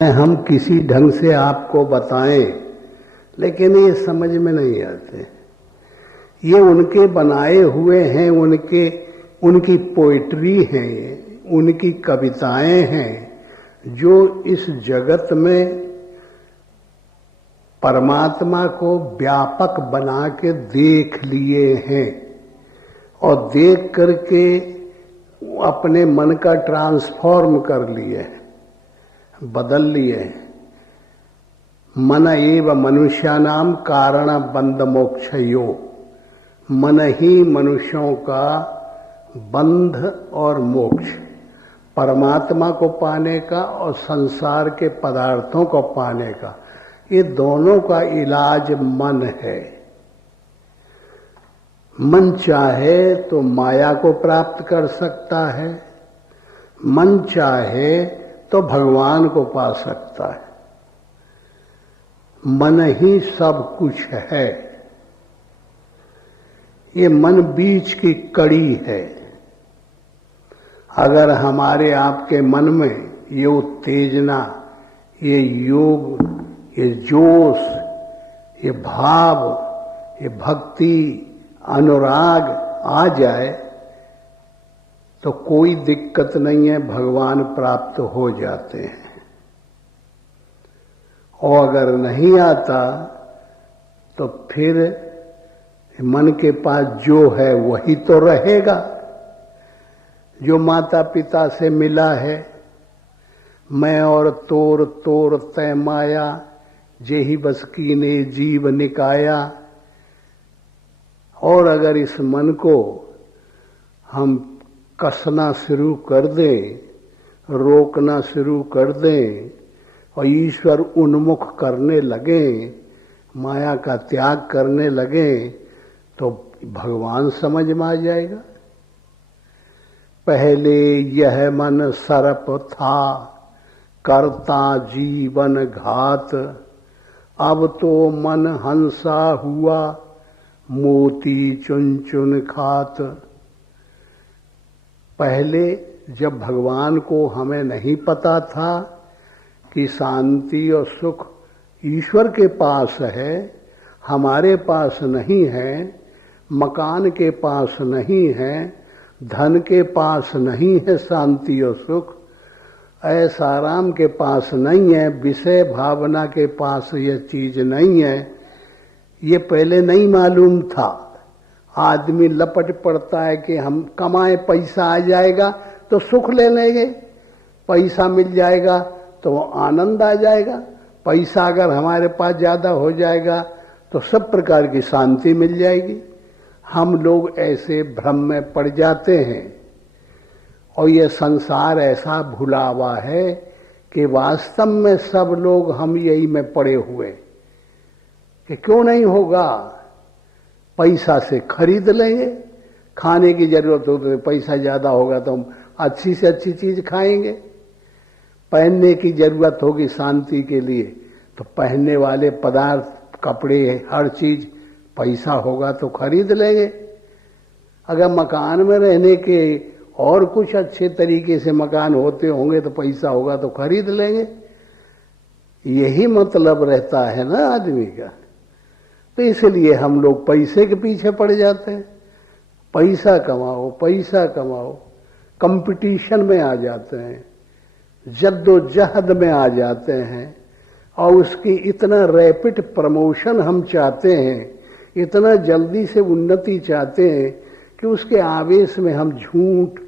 हम किसी ढंग से आपको बताएं, लेकिन ये समझ में नहीं आते। ये उनके बनाए हुए हैं, उनकी पोइट्री है, उनकी कविताएं हैं जो इस जगत में परमात्मा को व्यापक बना के देख लिए हैं और देख करके अपने मन का ट्रांसफॉर्म कर लिए हैं, बदल लिए। मन एव मनुष्यानाम कारण बंध मोक्षयो, मन ही मनुष्यों का बंध और मोक्ष, परमात्मा को पाने का और संसार के पदार्थों को पाने का, ये दोनों का इलाज मन है। मन चाहे तो माया को प्राप्त कर सकता है, मन चाहे तो भगवान को पा सकता है। मन ही सब कुछ है। ये मन बीच की कड़ी है। अगर हमारे आपके मन में ये उत्तेजना, ये योग, ये जोश, ये भाव, ये भक्ति, अनुराग आ जाए तो कोई दिक्कत नहीं है, भगवान प्राप्त हो जाते हैं। और अगर नहीं आता तो फिर मन के पास जो है वही तो रहेगा, जो माता पिता से मिला है। मैं और तोर तोर तय माया, जेहि बस कीने जीव निकाया। और अगर इस मन को हम कसना शुरू कर दें, रोकना शुरू कर दें और ईश्वर उन्मुख करने लगे, माया का त्याग करने लगे, तो भगवान समझ में आ जाएगा। पहले यह मन सरप था, करता जीवन घात, अब तो मन हंसा हुआ, मोती चुन चुन खात। पहले जब भगवान को हमें नहीं पता था कि शांति और सुख ईश्वर के पास है, हमारे पास नहीं है, मकान के पास नहीं है, धन के पास नहीं है शांति और सुख, ऐसाराम के पास नहीं है, विषय भावना के पास यह चीज नहीं है, ये पहले नहीं मालूम था। आदमी लपट पड़ता है कि हम कमाए, पैसा आ जाएगा तो सुख ले लेंगे, पैसा मिल जाएगा तो आनंद आ जाएगा, पैसा अगर हमारे पास ज्यादा हो जाएगा तो सब प्रकार की शांति मिल जाएगी। हम लोग ऐसे भ्रम में पड़ जाते हैं और ये संसार ऐसा भुलावा है कि वास्तव में सब लोग हम यही में पड़े हुए कि क्यों नहीं होगा, पैसा से खरीद लेंगे, खाने की जरूरत हो तो पैसा ज्यादा होगा तो हम अच्छी से अच्छी चीज खाएंगे, पहनने की जरूरत होगी शांति के लिए तो पहनने वाले पदार्थ, कपड़े, हर चीज पैसा होगा तो खरीद लेंगे। अगर मकान में रहने के और कुछ अच्छे तरीके से मकान होते होंगे तो पैसा होगा तो खरीद लेंगे। यही मतलब रहता है ना आदमी का। तो इसलिए हम लोग पैसे के पीछे पड़ जाते हैं। पैसा कमाओ, पैसा कमाओ, कंपटीशन में आ जाते हैं, जद्दोजहद में आ जाते हैं और उसकी इतना रैपिड प्रमोशन हम चाहते हैं, इतना जल्दी से उन्नति चाहते हैं कि उसके आवेश में हम झूठ,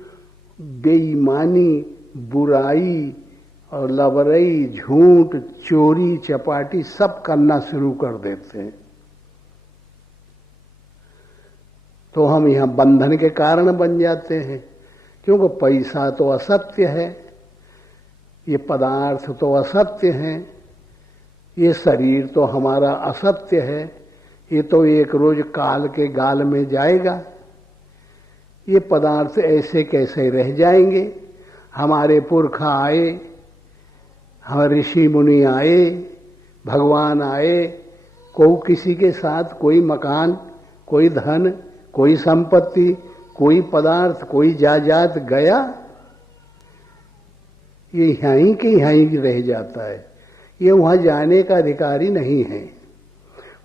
बेईमानी, बुराई और लवरई, झूठ, चोरी, चपाटी सब करना शुरू कर देते हैं। तो हम यहाँ बंधन के कारण बन जाते हैं, क्योंकि पैसा तो असत्य है, ये पदार्थ तो असत्य हैं, ये शरीर तो हमारा असत्य है, ये तो एक रोज काल के गाल में जाएगा, ये पदार्थ ऐसे कैसे रह जाएंगे। हमारे पुरखा आए, हमारे ऋषि मुनि आए, भगवान आए, किसी के साथ कोई मकान, कोई धन, कोई संपत्ति, कोई पदार्थ, कोई जायदाद गया। ये यहीं के यहीं रह जाता है, ये वहाँ जाने का अधिकारी नहीं है।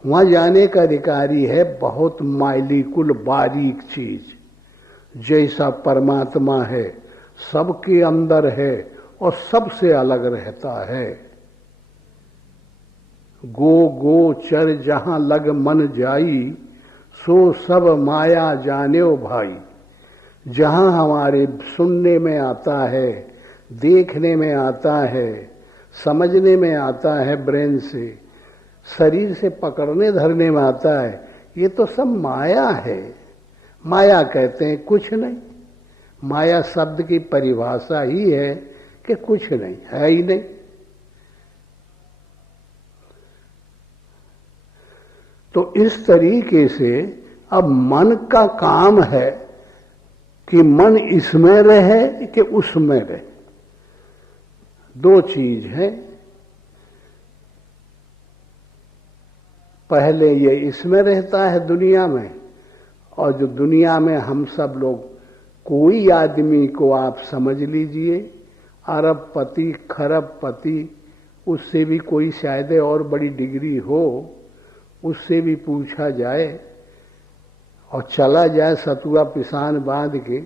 वहाँ जाने का अधिकारी है बहुत माइलिकुल बारीक चीज, जैसा परमात्मा है सबके अंदर है और सबसे अलग रहता है। गो गोचर जहां लग मन जाई, सो सब माया जाने ओ भाई। जहां हमारे सुनने में आता है, देखने में आता है, समझने में आता है, ब्रेन से, शरीर से पकड़ने धरने में आता है, ये तो सब माया है। माया कहते हैं कुछ नहीं। माया शब्द की परिभाषा ही है कि कुछ नहीं है, ही नहीं। तो इस तरीके से अब मन का काम है कि मन इसमें रहे कि उसमें रहे। दो चीज है, पहले ये इसमें रहता है दुनिया में, और जो दुनिया में हम सब लोग, कोई आदमी को आप समझ लीजिए अरबपति खरबपति, उससे भी कोई शायद और बड़ी डिग्री हो, उससे भी पूछा जाए और चला जाए सतुआ पिसान बांध के,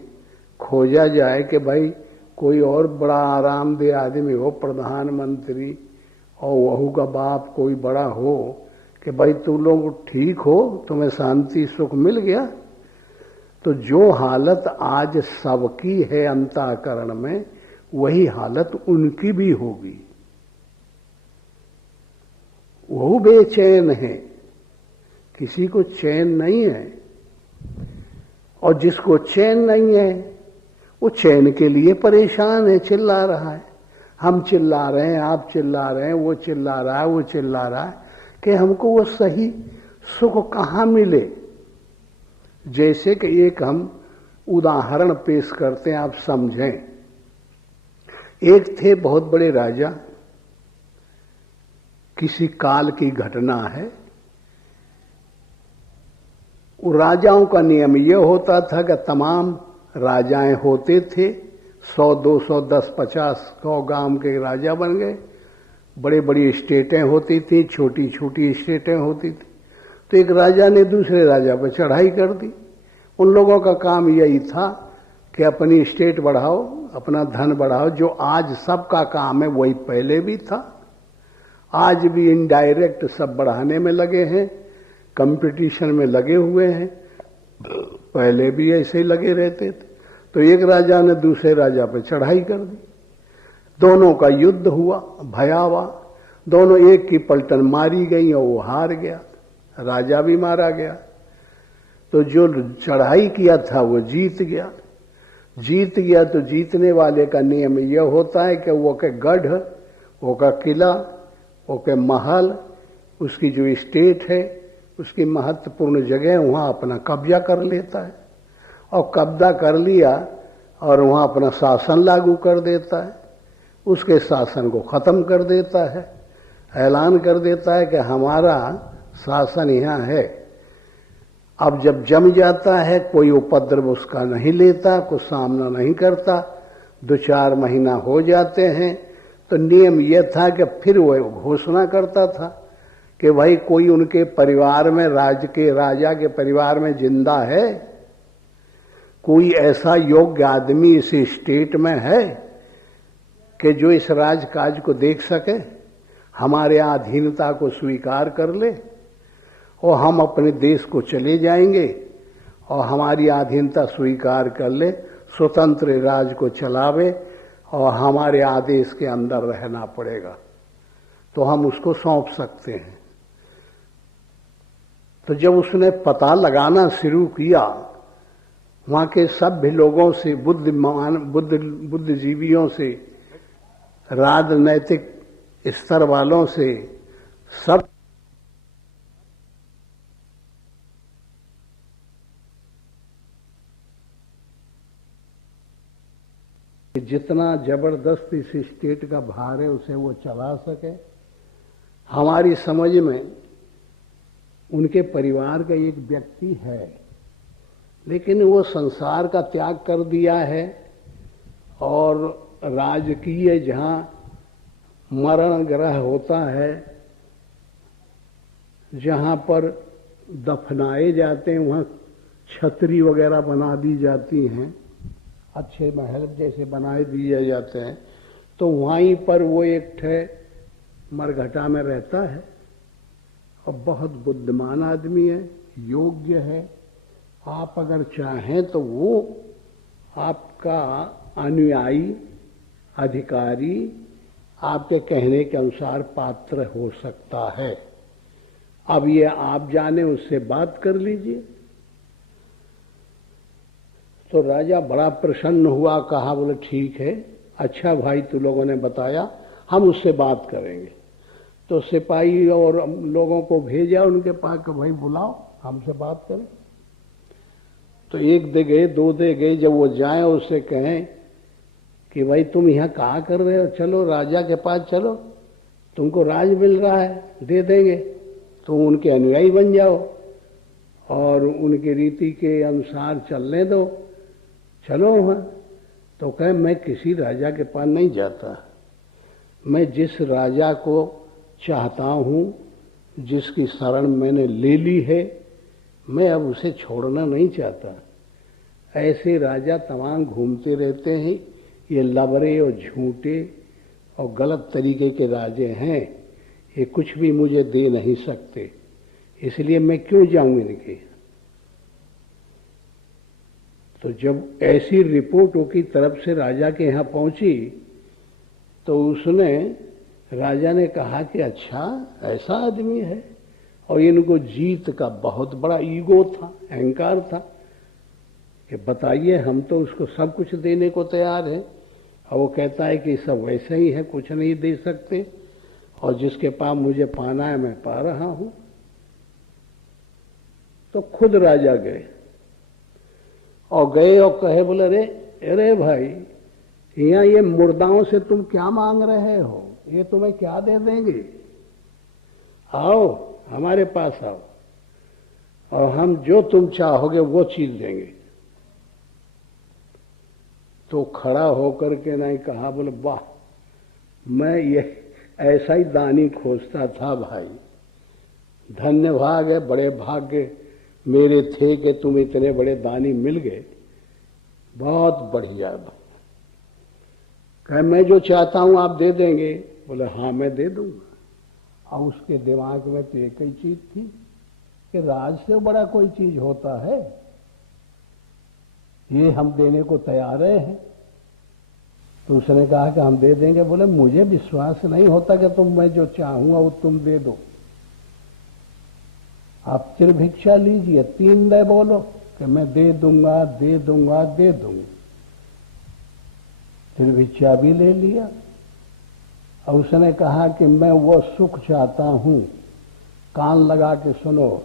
खोजा जाए कि भाई कोई और बड़ा आरामदेह आदमी हो, प्रधानमंत्री और वहू का बाप कोई बड़ा हो, कि भाई तुम लोग ठीक हो, तुम्हें शांति सुख मिल गया, तो जो हालत आज सबकी है अंतःकरण में, वही हालत उनकी भी होगी। वो बेचैन है, किसी को चैन नहीं है, और जिसको चैन नहीं है वो चैन के लिए परेशान है, चिल्ला रहा है। हम चिल्ला रहे हैं, आप चिल्ला रहे हैं, वो चिल्ला रहा है, वो चिल्ला रहा है कि हमको वो सही सुख कहाँ मिले। जैसे कि एक हम उदाहरण पेश करते हैं, आप समझें। एक थे बहुत बड़े राजा, किसी काल की घटना है। राजाओं का नियम यह होता था कि तमाम राजाएं होते थे, 100 200 10 50 100 गांव के राजा बन गए। बड़े बड़ी स्टेटें होती थी, छोटी छोटी स्टेटें होती थी। तो एक राजा ने दूसरे राजा पर चढ़ाई कर दी। उन लोगों का काम यही था कि अपनी स्टेट बढ़ाओ, अपना धन बढ़ाओ। जो आज सबका काम है वही पहले भी था, आज भी इनडायरेक्ट सब बढ़ाने में लगे हैं, कंपटीशन में लगे हुए हैं, पहले भी ऐसे ही लगे रहते थे। तो एक राजा ने दूसरे राजा पर चढ़ाई कर दी, दोनों का युद्ध हुआ भयावह। दोनों एक की पलटन मारी गई और वो हार गया, राजा भी मारा गया। तो जो चढ़ाई किया था वो जीत गया। जीत गया तो जीतने वाले का नियम यह होता है कि वो के गढ़, वो का किला, वो के महल, उसकी जो स्टेट है, उसकी महत्वपूर्ण जगह, वहाँ अपना कब्जा कर लेता है। और कब्जा कर लिया और वहाँ अपना शासन लागू कर देता है, उसके शासन को ख़त्म कर देता है, ऐलान कर देता है कि हमारा शासन यहाँ है। अब जब जम जाता है, कोई उपद्रव उसका नहीं लेता, कुछ सामना नहीं करता, 2-4 महीना हो जाते हैं, तो नियम यह था कि फिर वो घोषणा करता था कि भाई कोई उनके परिवार में, राजा के परिवार में जिंदा है, कोई ऐसा योग्य आदमी इस स्टेट में है कि जो इस राजकाज को देख सके, हमारे अधीनता को स्वीकार कर ले और हम अपने देश को चले जाएंगे और हमारी अधीनता स्वीकार कर ले, स्वतंत्र राज को चलावे और हमारे आदेश के अंदर रहना पड़ेगा, तो हम उसको सौंप सकते हैं। तो जब उसने पता लगाना शुरू किया वहाँ के सभ्य लोगों से, बुद्धिजीवियों से, राजनैतिक स्तर वालों से, सब जितना जबरदस्त इस स्टेट का भार है उसे वो चला सके। हमारी समझ में उनके परिवार का एक व्यक्ति है, लेकिन वो संसार का त्याग कर दिया है और राजकीय जहां मरण ग्रह होता है, जहां पर दफनाए जाते हैं, वहां छतरी वगैरह बना दी जाती हैं, अच्छे महल जैसे बनाए दिए जाते हैं, तो वहीं पर वो एक ठे मरघटा में रहता है और बहुत बुद्धिमान आदमी है, योग्य है। आप अगर चाहें तो वो आपका अनुयायी, अधिकारी, आपके कहने के अनुसार पात्र हो सकता है। अब ये आप जाने, उससे बात कर लीजिए। तो राजा बड़ा प्रसन्न हुआ, कहा, बोले ठीक है, अच्छा भाई तू लोगों ने बताया, हम उससे बात करेंगे। तो सिपाही और लोगों को भेजा उनके पास कि भाई बुलाओ, हमसे बात करें। तो एक दे गए, दो दे गए, जब वो जाए उससे कहें कि भाई तुम यहाँ कहाँ कर रहे हो, चलो राजा के पास चलो, तुमको राज मिल रहा है, दे देंगे, तुम उनके अनुयायी बन जाओ और उनकी रीति के अनुसार चलने दो, चलो वहाँ। तो कहे मैं किसी राजा के पास नहीं जाता, मैं जिस राजा को चाहता हूँ, जिसकी शरण मैंने ले ली है, मैं अब उसे छोड़ना नहीं चाहता। ऐसे राजा तमाम घूमते रहते हैं, ये लबरे और झूठे और गलत तरीके के राजे हैं, ये कुछ भी मुझे दे नहीं सकते, इसलिए मैं क्यों जाऊं इनके। तो जब ऐसी रिपोर्ट उनकी तरफ से राजा के यहाँ पहुंची तो उसने, राजा ने कहा कि अच्छा ऐसा आदमी है, और इनको जीत का बहुत बड़ा ईगो था, अहंकार था कि बताइए, हम तो उसको सब कुछ देने को तैयार हैं, और वो कहता है कि सब वैसे ही है, कुछ नहीं दे सकते, और जिसके पास मुझे पाना है मैं पा रहा हूं। तो खुद राजा गए और कहे, बोले अरे भाई, यहाँ ये मुर्दाओं से तुम क्या मांग रहे हो, ये तुम्हें क्या दे देंगे, आओ हमारे पास आओ और हम जो तुम चाहोगे वो चीज देंगे। तो खड़ा होकर के नहीं कहा, बोले वाह, मैं ये ऐसा ही दानी खोजता था भाई, धन्य भाग है, बड़े भाग्य मेरे थे कि तुम इतने बड़े दानी मिल गए, बहुत बढ़िया। कहे मैं जो चाहता हूं आप दे देंगे, बोले हाँ मैं दे दूंगा। और उसके दिमाग में तो एक ही चीज थी कि राज से बड़ा कोई चीज होता है, ये हम देने को तैयार हैं। तो उसने कहा कि हम दे देंगे। बोले मुझे विश्वास नहीं होता कि तुम, मैं जो चाहूंगा वो तुम दे दो, आप त्रिभिक्षा लीजिए, 3 दे बोलो कि मैं दे दूंगा दे दूंगा दे दूंगा। त्रिभिक्षा भी ले लिया और उसने कहा कि मैं वो सुख चाहता हूं, कान लगा के सुनो,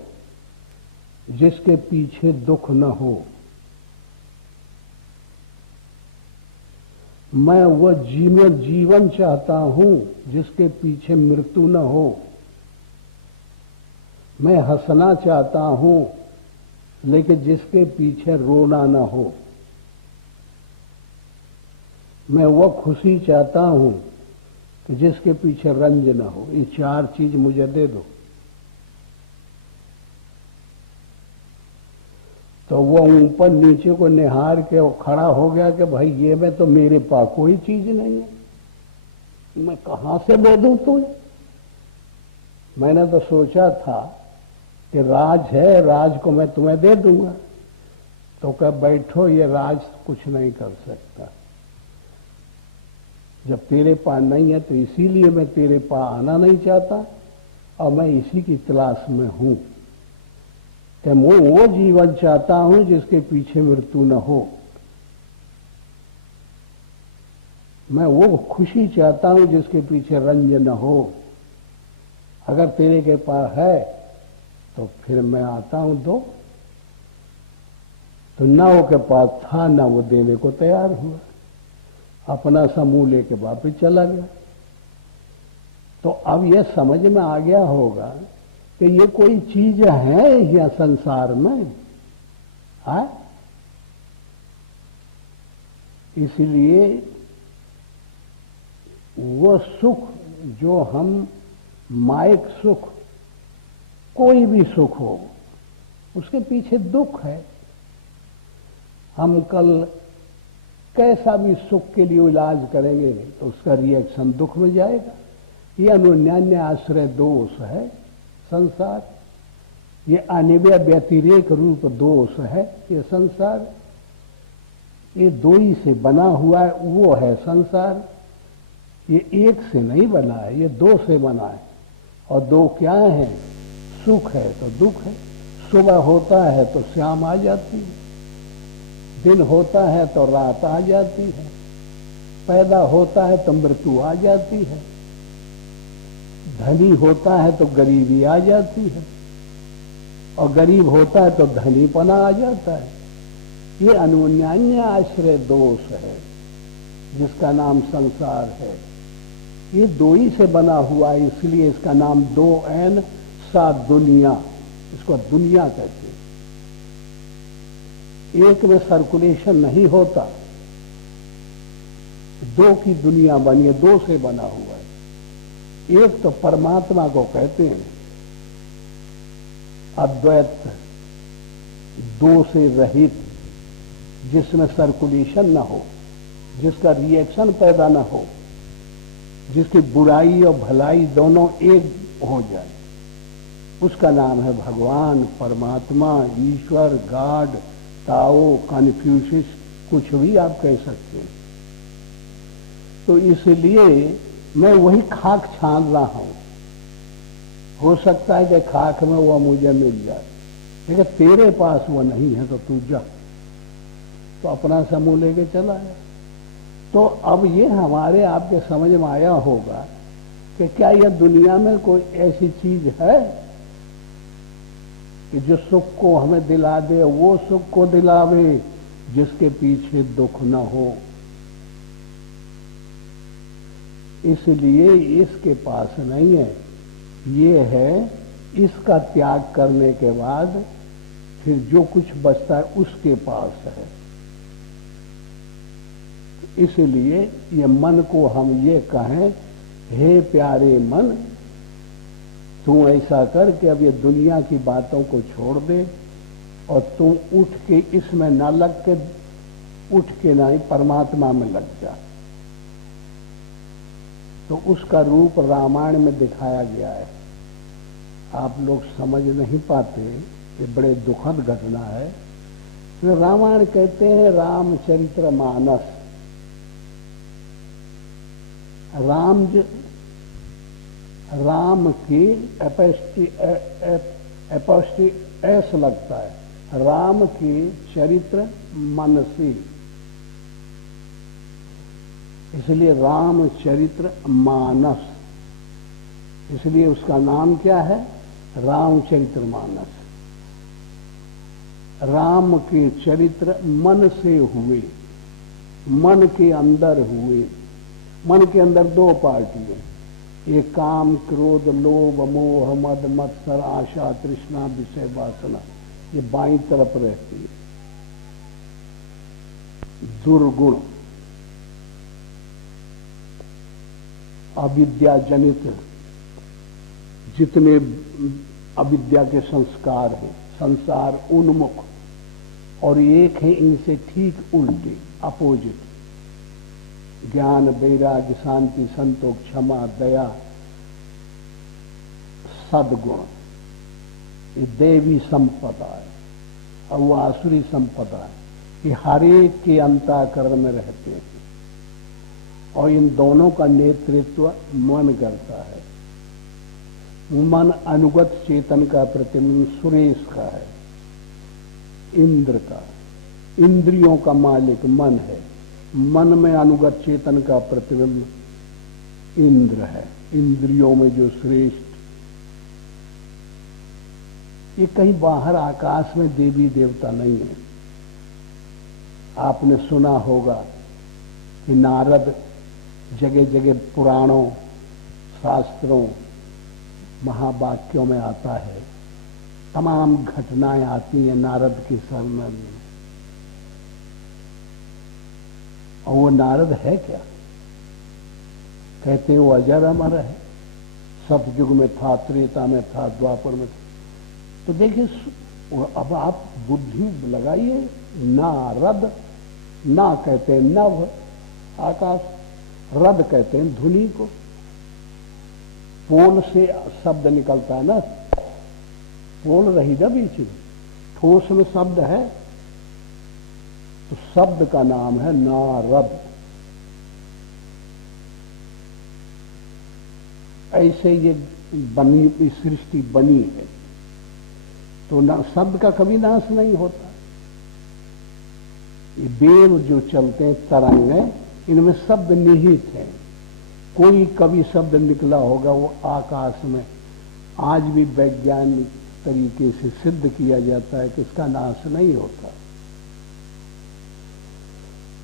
जिसके पीछे दुख न हो। मैं वो जीवन चाहता हूं जिसके पीछे मृत्यु न हो। मैं हंसना चाहता हूं लेकिन जिसके पीछे रोना न हो। मैं वो खुशी चाहता हूं कि जिसके पीछे रंज न हो। ये 4 चीज मुझे दे दो। तो वो ऊपर नीचे को निहार के वो खड़ा हो गया कि भाई ये में तो मेरे पास कोई चीज नहीं है, मैं कहां से दे दूं तुझे। मैंने तो सोचा था कि राज है, राज को मैं तुम्हें दे दूंगा। तो कह बैठो, ये राज कुछ नहीं कर सकता। जब तेरे पास नहीं है तो इसीलिए मैं तेरे पास आना नहीं चाहता और मैं इसी की तलाश में हूं कि मैं वो जीवन चाहता हूं जिसके पीछे मृत्यु न हो। मैं वो खुशी चाहता हूं जिसके पीछे रंज न हो। अगर तेरे के पास है तो फिर मैं आता हूं दो। तो ना वो के पास था, ना वो देने को तैयार हुआ, अपना समूह लेके वापिस चला गया। तो अब यह समझ में आ गया होगा कि ये कोई चीज है या संसार में है। इसलिए वो सुख जो हम मायिक सुख, कोई भी सुख हो, उसके पीछे दुख है। हम कल कैसा भी सुख के लिए इलाज करेंगे तो उसका रिएक्शन दुख में जाएगा। ये अनुन्यान्य आश्रय दोष है संसार, ये अनिव्यय व्यतिरेक रूप दोष है ये संसार। ये दो ही से बना हुआ है, वो है संसार। ये एक से नहीं बना है, ये दो से बना है। और दो क्या है? सुख है तो दुख है। सुबह होता है तो शाम आ जाती है, दिन होता है तो रात आ जाती है, पैदा होता है तो मृत्यु आ जाती है, धनी होता है तो गरीबी आ जाती है, और गरीब होता है तो धनीपना आ जाता है। ये अनुन्यान्य आश्रय दोष है जिसका नाम संसार है। ये दो ही से बना हुआ है, इसलिए इसका नाम दो ऐन सा दुनिया, इसको दुनिया कहते हैं। एक में सर्कुलेशन नहीं होता, दो की दुनिया बनी है, दो से बना हुआ है। एक तो परमात्मा को कहते हैं अद्वैत, दो से रहित, जिसमें सर्कुलेशन न हो, जिसका रिएक्शन पैदा न हो, जिसकी बुराई और भलाई दोनों एक हो जाए, उसका नाम है भगवान, परमात्मा, ईश्वर, गॉड, ताओ, कन्फ्यूशियस, कुछ भी आप कह सकते हैं। तो इसलिए मैं वही खाक छान रहा हूं। हो सकता है कि खाक में वो मुझे मिल जाए, लेकिन तेरे पास वो नहीं है तो तू जा। तो अपना समूह लेके चला है। तो अब ये हमारे आपके समझ में आया होगा कि क्या यह दुनिया में कोई ऐसी चीज है कि जो सुख को हमें दिला दे, वो सुख को दिलावे जिसके पीछे दुख न हो। इसलिए इसके पास नहीं है। ये है इसका त्याग करने के बाद फिर जो कुछ बचता है उसके पास है। इसलिए ये मन को हम ये कहें, हे प्यारे मन, तू ऐसा कर कि अब ये दुनिया की बातों को छोड़ दे और तू उठ के इसमें न लग के, उठ के ना ही परमात्मा में लग जा। तो उसका रूप रामायण में दिखाया गया है। आप लोग समझ नहीं पाते, ये बड़े दुखद घटना है। तो रामायण कहते हैं रामचरितमानस। राम की एपोस्टी एस लगता है, राम की चरित्र मानसी, इसलिए रामचरित्र मानस। इसलिए उसका नाम क्या है? रामचरित्र मानस। राम के चरित्र मन से हुए, मन के अंदर हुए। मन के अंदर दो पार्टियां, एक काम, क्रोध, लोभ, मोह, मद, मत्सर, आशा, तृष्णा, विषय वासना, ये बाईं तरफ रहती है। दुर्गुण, अविद्या जनित जितने अविद्या के संस्कार हैं, संसार उन्मुख, और एक है इनसे ठीक उल्टे, अपोजिट, ज्ञान, वैराग्य, शांति, संतोष, क्षमा, दया, सद्गुण, ये देवी संपदा है और वो आसुरी संपदा है। ये हर एक के अंतःकरण में रहते हैं और इन दोनों का नेतृत्व मन करता है। मन अनुगत चेतन का प्रतिबिंब सुरेश का है, इंद्र का। इंद्रियों का मालिक मन है, मन में अनुगत चेतन का प्रतिबिंब इंद्र है। इंद्रियों में जो श्रेष्ठ, ये कहीं बाहर आकाश में देवी देवता नहीं है। आपने सुना होगा कि नारद जगह जगह पुराणों, शास्त्रों, महावाक्यों में आता है, तमाम घटनाएं आती हैं नारद के शरण में। और वो नारद है क्या? कहते हैं वो अजर अमर है, सतयुग में था, त्रेता में था, द्वापर में था। तो देखिए अब आप बुद्धि लगाइए, ना रद, ना कहते हैं नभ आकाश, रद कहते हैं धुनी को। पोल से शब्द निकलता है ना, पोल रही ना बीच में, ठोस में शब्द है, तो शब्द का नाम है नारद। ऐसे ये बनी सृष्टि बनी है, तो शब्द का कभी नाश नहीं होता। ये वेव जो चलते हैं, तरंगें, इनमें शब्द निहित है। कोई कभी शब्द निकला होगा वो आकाश में, आज भी वैज्ञानिक तरीके से सिद्ध किया जाता है कि इसका नाश नहीं होता।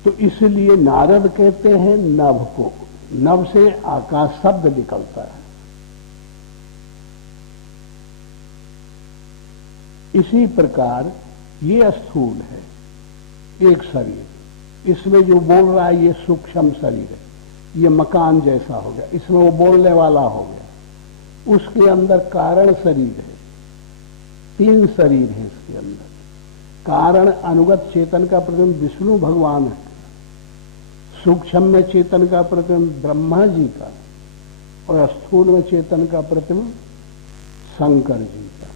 तो इसलिए नारद कहते हैं नभ को, नभ से आकाश शब्द निकलता है। इसी प्रकार ये स्थूल है एक शरीर, इसमें जो बोल रहा है ये सूक्ष्म शरीर है, ये मकान जैसा हो गया, इसमें वो बोलने वाला हो गया। उसके अंदर कारण शरीर है, 3 शरीर है इसके अंदर। कारण अनुगत चेतन का प्रतिबिंब विष्णु भगवान है, सूक्ष्म में चेतन का प्रतिबिंब ब्रह्मा जी का, और स्थूल में चेतन का प्रतिबिंब शंकर जी का।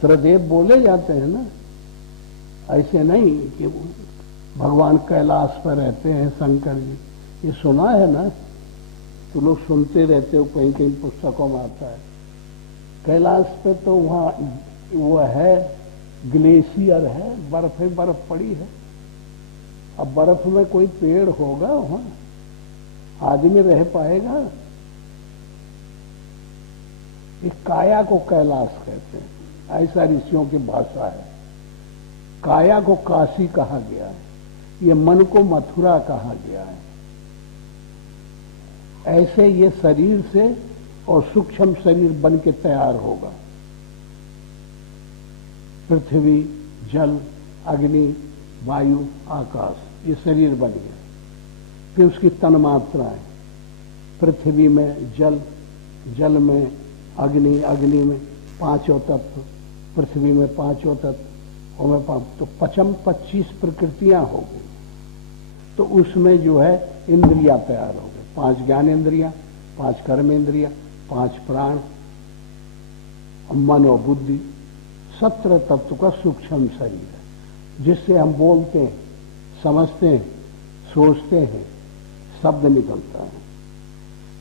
त्रिदेव बोले जाते हैं ना, ऐसे नहीं कि भगवान कैलाश पर रहते हैं शंकर जी, ये सुना है ना, तो लोग सुनते रहते हो, कहीं कहीं पुस्तकों में आता है। कैलाश पे तो वहाँ वो है, ग्लेशियर है, बर्फ ही बर्फ पड़ी है। अब बर्फ में कोई पेड़ होगा वहां, आदमी रह पाएगा? एक काया को कैलाश कहते हैं, ऐसा ऋषियों की भाषा है। काया को काशी कहा गया है, ये मन को मथुरा कहा गया है। ऐसे ये शरीर से और सूक्ष्म शरीर बन के तैयार होगा। पृथ्वी, जल, अग्नि, वायु, आकाश, ये शरीर बन गया। फिर उसकी तन्मात्राएं, पृथ्वी में जल, जल में अग्नि, अग्नि में 5 तत्व, पृथ्वी में 5 तत्व, और में तो 25 प्रकृतियां हो गई। तो उसमें जो है इंद्रियां तैयार हो गई, 5 ज्ञानेंद्रियां, 5 कर्मेंद्रियां, 5 प्राण, और मन और बुद्धि, 17 तत्व का सूक्ष्म शरीर है, जिससे हम बोलते हैं, समझते हैं, सोचते हैं, शब्द निकलता है।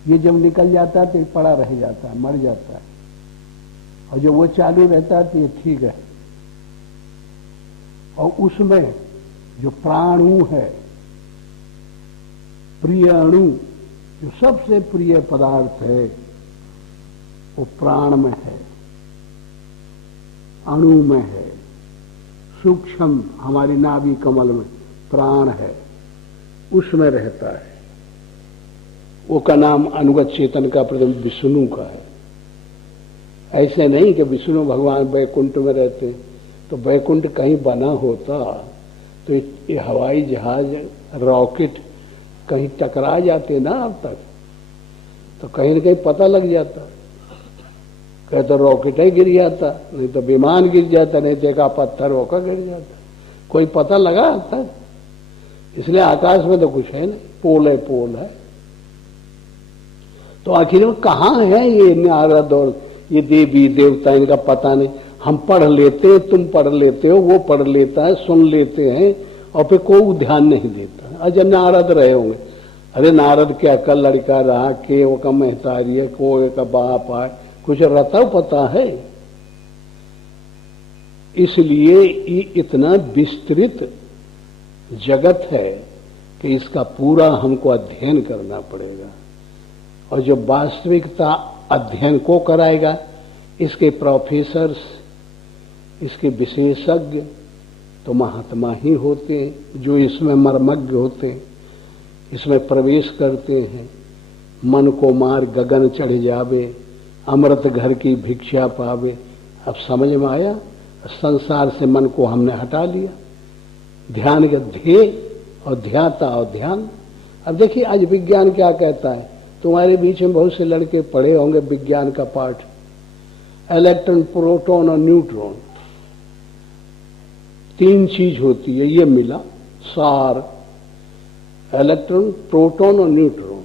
ये जब निकल जाता है तो ये पड़ा रह जाता है, मर जाता है, और जब वो चालू रहता है तो ये ठीक है। और उसमें जो प्राणु है, प्रिय अणु, जो सबसे प्रिय पदार्थ है, वो प्राण में है, अणु में है, सूक्ष्म हमारी नाभि कमल में प्राण है, उसमें रहता है। वो का नाम अनुगत चेतन का प्रतिबिंब विष्णु का है। ऐसे नहीं कि विष्णु भगवान वैकुंठ में रहते, तो वैकुंठ कहीं बना होता तो ये हवाई जहाज, रॉकेट कहीं टकरा जाते ना अब तक, तो कहीं न कहीं पता लग जाता। कहीं तो रॉकेट ही गिर जाता, नहीं तो विमान गिर जाता, नहीं तो एक पत्थर होकर गिर जाता, कोई पता लगा अब तक। इसलिए आकाश में तो कुछ है नहीं, पोल है, पोल है। तो आखिर में कहाँ है ये नारद और ये देवी देवता, इनका पता नहीं। हम पढ़ लेते हैं, तुम पढ़ लेते हो, वो पढ़ लेता है, सुन लेते हैं, और फिर कोई ध्यान नहीं देता। अजय नारद रहे होंगे, अरे नारद क्या का लड़का रहा, के वो का महतारी है, को का बाप है, कुछ रहता पता है। इसलिए ये इतना विस्तृत जगत है कि इसका पूरा हमको अध्ययन करना पड़ेगा। और जो वास्तविकता अध्ययन को कराएगा, इसके प्रोफेसर्स, इसके विशेषज्ञ तो महात्मा ही होते हैं, जो इसमें मर्मज्ञ होते हैं, इसमें प्रवेश करते हैं। मन को मार गगन चढ़ जावे, अमृत घर की भिक्षा पावे। अब समझ में आया, संसार से मन को हमने हटा लिया, ध्यान के ध्येय और ध्याता और ध्यान। अब देखिए आज विज्ञान क्या कहता है, तुम्हारे बीच में बहुत से लड़के पढ़े होंगे विज्ञान का पाठ, इलेक्ट्रॉन, प्रोटॉन और न्यूट्रॉन, 3 चीज होती है, ये मिला सार, इलेक्ट्रॉन, प्रोटॉन और न्यूट्रॉन।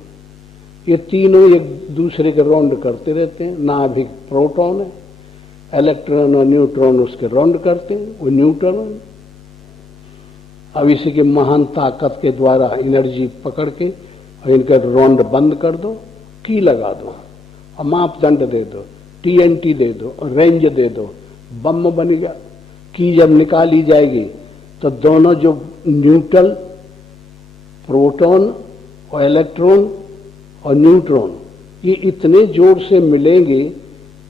ये तीनों एक दूसरे के राउंड करते रहते हैं। नाभिक प्रोटॉन है, इलेक्ट्रॉन और न्यूट्रॉन उसके राउंड करते हैं, वो न्यूट्रॉन है। अब इसी की महान ताकत के द्वारा एनर्जी पकड़ के और इनका राउंड बंद कर दो, की लगा दो और मापदंड दे दो, TNT दे दो और रेंज दे दो, बम बन गया। की जब निकाली जाएगी तो दोनों जो न्यूट्रल, प्रोटॉन और इलेक्ट्रॉन और न्यूट्रॉन, ये इतने जोर से मिलेंगे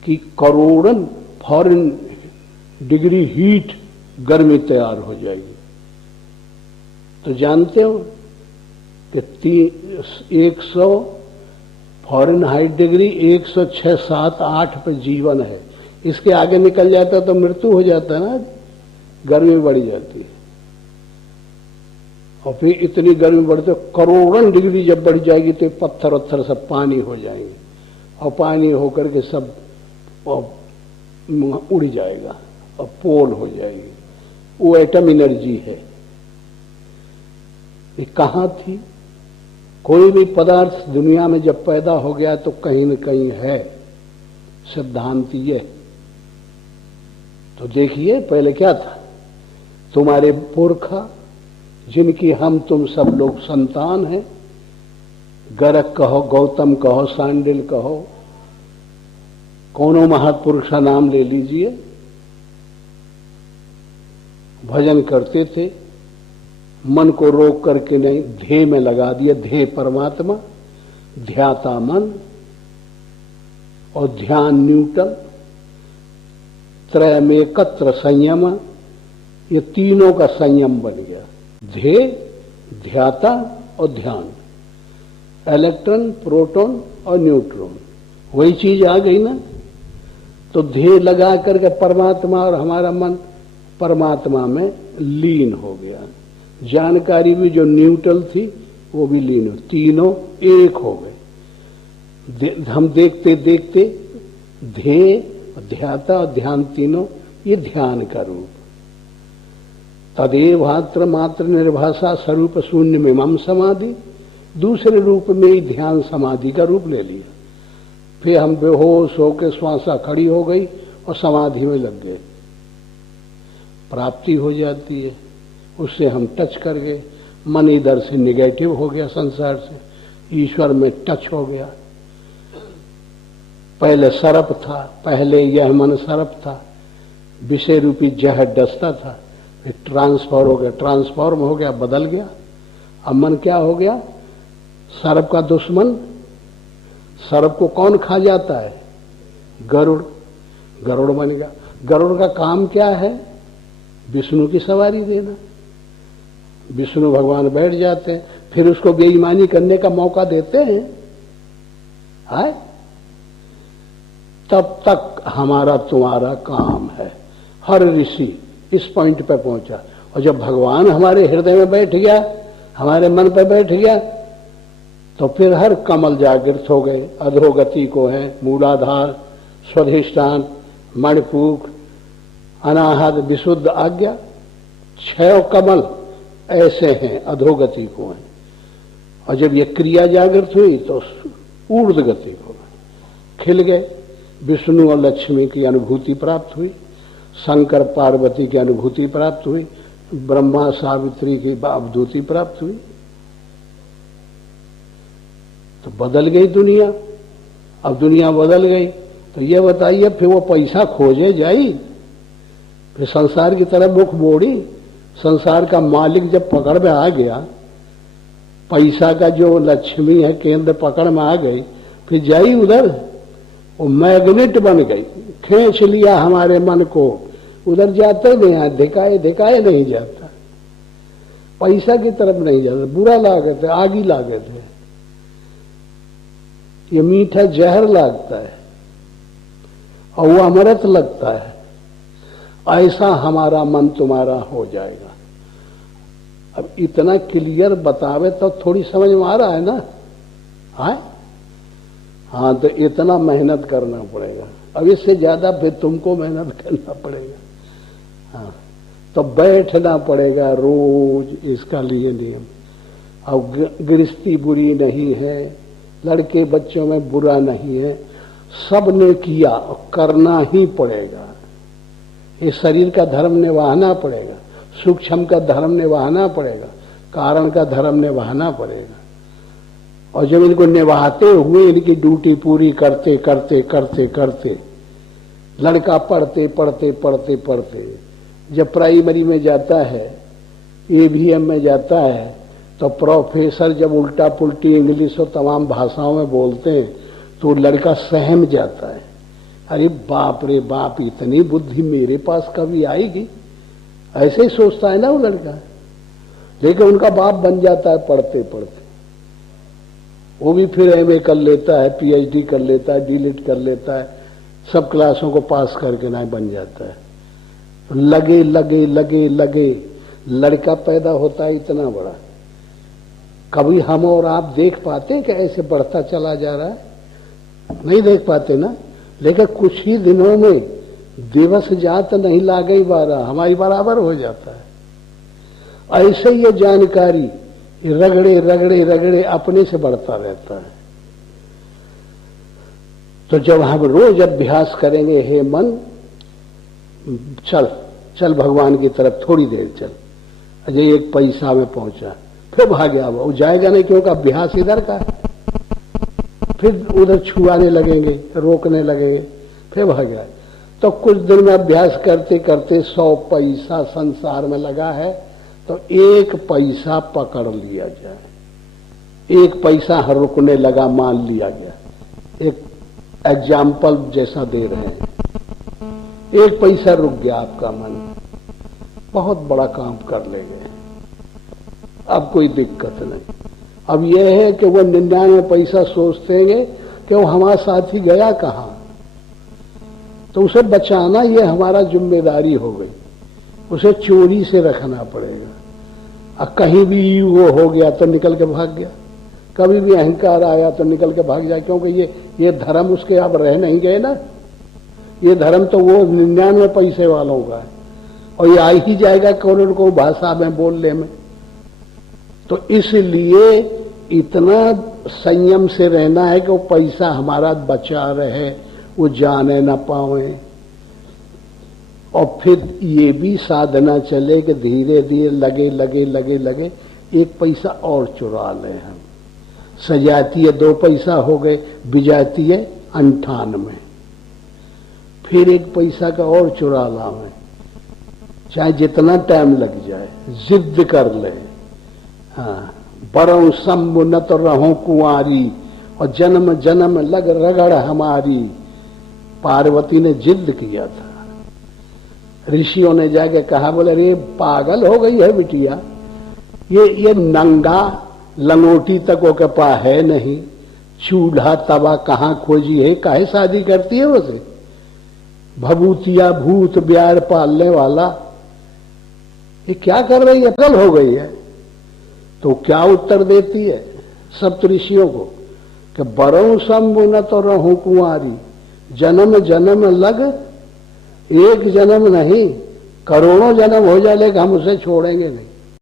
कि करोड़ों फॉरेन डिग्री हीट गर्मी तैयार हो जाएगी। तो जानते हो कि 100 फॉरेन हाइट डिग्री 106, 7, 8 पे जीवन है। इसके आगे निकल जाता तो मृत्यु हो जाता है ना, गर्मी बढ़ जाती है। और फिर इतनी गर्मी बढ़ती, करोड़ों डिग्री जब बढ़ जाएगी तो पत्थर वत्थर सब पानी हो जाएंगे और पानी होकर के सब उड़ जाएगा और पोल हो जाएगी। वो एटम एनर्जी है। ये कहां थी? कोई भी पदार्थ दुनिया में जब पैदा हो गया तो कहीं न कहीं है, सिद्धांत ये। तो देखिए पहले क्या था, तुम्हारे पुरखा जिनकी हम तुम सब लोग संतान हैं, गर्ग कहो, गौतम कहो, सांडिल कहो, कौनों महापुरुष का नाम ले लीजिए, भजन करते थे, मन को रोक करके नहीं, ध्येय में लगा दिया, ध्येय परमात्मा, ध्याता मन और ध्यान न्यूटन, त्रय में एकत्र संयम, ये तीनों का संयम बन गया। ध्येय, ध्याता और ध्यान, इलेक्ट्रॉन, प्रोटॉन और न्यूट्रॉन, वही चीज आ गई ना। तो ध्येय लगा करके परमात्मा और हमारा मन परमात्मा में लीन हो गया। जानकारी भी जो न्यूट्रल थी वो भी लीन हो, तीनों एक हो गए। हम देखते देखते ध्येय, ध्याता और ध्यान तीनों, ये ध्यान का रूप। तदेव भात्र मात्र निर्भाषा स्वरूप शून्य में मम समाधि, दूसरे रूप में ही ध्यान समाधि का रूप ले लिया। फिर हम बेहोश होकर श्वासा खड़ी हो गई और समाधि में लग गए, प्राप्ति हो जाती है। उससे हम टच कर गए, मन इधर से निगेटिव हो गया, संसार से ईश्वर में टच हो गया। पहले सरप था, पहले यह मन सरप था, विषय रूपी जहर डसता था, फिर ट्रांसफर हो गया, ट्रांसफॉर्म हो गया, बदल गया। अब मन क्या हो गया? सरप का दुश्मन। सरप को कौन खा जाता है? गरुड़। गरुड़ बन गया। गरुड़ का काम क्या है? विष्णु की सवारी देना। विष्णु भगवान बैठ जाते हैं, फिर उसको बेईमानी करने का मौका देते हैं। हाय, तब तक हमारा तुम्हारा काम है। हर ऋषि इस पॉइंट पे पहुंचा। और जब भगवान हमारे हृदय में बैठ गया, हमारे मन पे बैठ गया, तो फिर हर कमल जागृत हो गए। अधोगति को है मूलाधार, स्वाधिष्ठान, मणिपुक, अनाहत, विशुद्ध आज्ञा, 6 कमल ऐसे हैं, अधोगति को हैं। और जब ये क्रिया जागृत हुई तो ऊर्ध गति को खिल गए। विष्णु और लक्ष्मी की अनुभूति प्राप्त हुई, शंकर पार्वती की अनुभूति प्राप्त हुई, ब्रह्मा सावित्री की अवधूति प्राप्त हुई। तो बदल गई दुनिया। अब दुनिया बदल गई तो ये बताइए, फिर वो पैसा खोजे जाई, फिर संसार की तरफ मुख मोड़ी। संसार का मालिक जब पकड़ में आ गया, पैसा का जो लक्ष्मी है केंद्र पकड़ में आ गई, फिर जाई उधर। वो मैग्नेट बन गई, खींच लिया हमारे मन को, उधर जाते नहीं, दिखाए दिखाए नहीं जाता, पैसा की तरफ नहीं जाता। बुरा लागत है, आगी लागत है, ये मीठा जहर लगता है और वो अमृत लगता है। ऐसा हमारा मन तुम्हारा हो जाएगा। अब इतना क्लियर बतावे तो थोड़ी समझ में आ रहा है ना? हाँ, हाँ, तो इतना मेहनत करना पड़ेगा। अब इससे ज्यादा फिर तुमको मेहनत करना पड़ेगा। हाँ, तो बैठना पड़ेगा रोज, इसका लिए नियम। अब गृहस्थी बुरी नहीं है, लड़के बच्चों में बुरा नहीं है, सबने किया, करना ही पड़ेगा। ये शरीर का धर्म निभाना पड़ेगा, सूक्ष्म का धर्म निभाना पड़ेगा, कारण का धर्म निभाना पड़ेगा। और जब इनको निभाते हुए इनकी ड्यूटी पूरी करते करते करते करते लड़का पढ़ते पढ़ते पढ़ते पढ़ते जब प्राइमरी में जाता है, एवीएम में जाता है, तो प्रोफेसर जब उल्टा पुल्टी इंग्लिश और तमाम भाषाओं में बोलते हैं तो लड़का सहम जाता है। अरे बाप रे बाप, इतनी बुद्धि मेरे पास कभी आएगी, ऐसे ही सोचता है ना वो लड़का। लेकिन उनका बाप बन जाता है पढ़ते पढ़ते। वो भी फिर एमए कर लेता है, पीएचडी कर लेता है, डीलिट कर लेता है, सब क्लासों को पास करके ना बन जाता है। लगे लगे लगे लगे लड़का पैदा होता है इतना बड़ा। कभी हम और आप देख पाते हैं कि ऐसे बढ़ता चला जा रहा है? नहीं देख पाते ना। लेकिन कुछ ही दिनों में दिवस जात नहीं लागई बारा, हमारी बराबर हो जाता है। ऐसे ये जानकारी रगड़े रगड़े रगड़े अपने से बढ़ता रहता है। तो जब हम रोज अभ्यास करेंगे, हे मन चल चल भगवान की तरफ थोड़ी देर चल, अजय एक पैसा में पहुंचा, फिर भाग गया, वो जाएगा नहीं क्योंकि अभ्यास इधर का है। फिर उधर छुआने लगेंगे, रोकने लगेंगे, फिर भाग गया। तो कुछ दिन में अभ्यास करते करते 100 पैसा संसार में लगा है, तो एक पैसा पकड़ लिया जाए, एक पैसा रुकने लगा, मान लिया गया। एक एग्जाम्पल जैसा दे रहे हैं, एक पैसा रुक गया आपका मन, बहुत बड़ा काम कर लेंगे, अब कोई दिक्कत नहीं। अब यह है कि वो 99 पैसा सोचते हैं कि वो हमारा साथी गया कहां, तो उसे बचाना ये हमारा जिम्मेदारी हो गई। उसे चोरी से रखना पड़ेगा। अब कहीं भी वो हो गया तो निकल के भाग गया, कभी भी अहंकार आया तो निकल के भाग जाए, क्योंकि ये धर्म उसके अब रह नहीं गए ना। ये धर्म तो वो 99 पैसे वालों का है, और ये आ ही जाएगा करोड़ को भाषा में बोलने में। तो इसलिए इतना संयम से रहना है कि वो पैसा हमारा बचा रहे, वो जाने ना पावे। और फिर ये भी साधना चले कि धीरे धीरे लगे लगे लगे लगे एक पैसा और चुरा ले हम। सजाती है 2 पैसा हो गए, बिजाती है 98, फिर एक पैसा का और चुरा लावे, चाहे जितना टाइम लग जाए, जिद कर ले। हाँ, बरौ समुन्नत रहो कुंवारी, और जन्म जन्म लग रगड़ हमारी। पार्वती ने जिद किया था, ऋषियों ने जाके कहा, बोले रे पागल हो गई है बिटिया, ये नंगा लंगोटी तक वो के पा है नहीं, चूल्हा तवा कहाँ खोजी है, काहे शादी करती है उसे? भभूतिया भूत ब्यार पालने वाला, ये क्या कर रही है? पागल हो गई है। तो क्या उत्तर देती है सप्तऋषियों को कि बरौ समुन्नत तो रहूं कुंवारी, जन्म जन्म लग, एक जन्म नहीं करोड़ों जन्म हो जाए लेकिन हम उसे छोड़ेंगे नहीं।